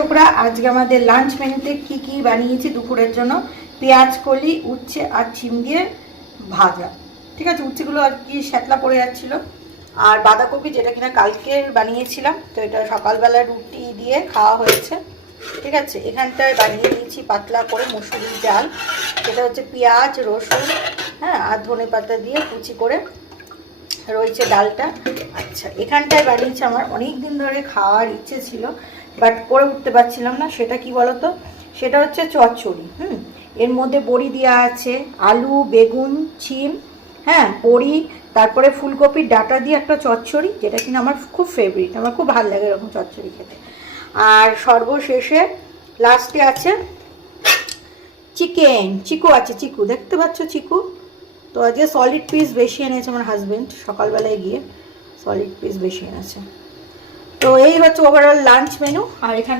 দর্শকরা, আজকে আমাদের লাঞ্চ মেনুতে কি কি বানিয়েছি দুপুরের জন্য। পেঁয়াজ কলি, উচ্ছে আর শিম দিয়ে ভাজা। ঠিক আছে, উচ্ছেগুলো আর কি শ্যাতলা পড়ে যাচ্ছিলো। আর বাঁধাকপি, যেটা কিনা কালকে বানিয়েছিলাম, তো এটা সকালবেলা রুটি দিয়ে খাওয়া হয়েছে। ঠিক আছে, এখানটায় বানিয়ে নিয়েছি পাতলা করে মসুরির ডাল। এটা হচ্ছে পেঁয়াজ, রসুন, হ্যাঁ, আর ধনেপাতা দিয়ে কুচি করে রয়েছে ডালটা। আচ্ছা, এখানটায় বানিয়েছে, আমার অনেক দিন ধরে খাওয়ার ইচ্ছে ছিল বাট করে উঠতে পারছিলাম না। সেটা কি বলতো, সেটা হচ্ছে চচ্চড়ি। এর মধ্যে বড়ি দেওয়া আছে, আলু, বেগুন, শিম, হ্যাঁ, বড়ি, তারপরে ফুলকপির ডাঁটা দিয়ে একটা চচ্চড়ি, যেটা কিনা আমার খুব ফেভারিট, আমার খুব ভালো লাগে এরকম চচ্চড়ি খেতে। আর সর্বশেষে লাস্টে আছে চিকেন, চিকু আছে, চিকু দেখতে পাচ্ছ, চিকু। তো আজকে সলিড পিস বেশি এনেছে আমার হাজব্যান্ড, সকালবেলায় গিয়ে সলিড পিস বেশি এনেছে। তো এই হচ্ছে ওভারঅল লাঞ্চ মেনু। আর এখানে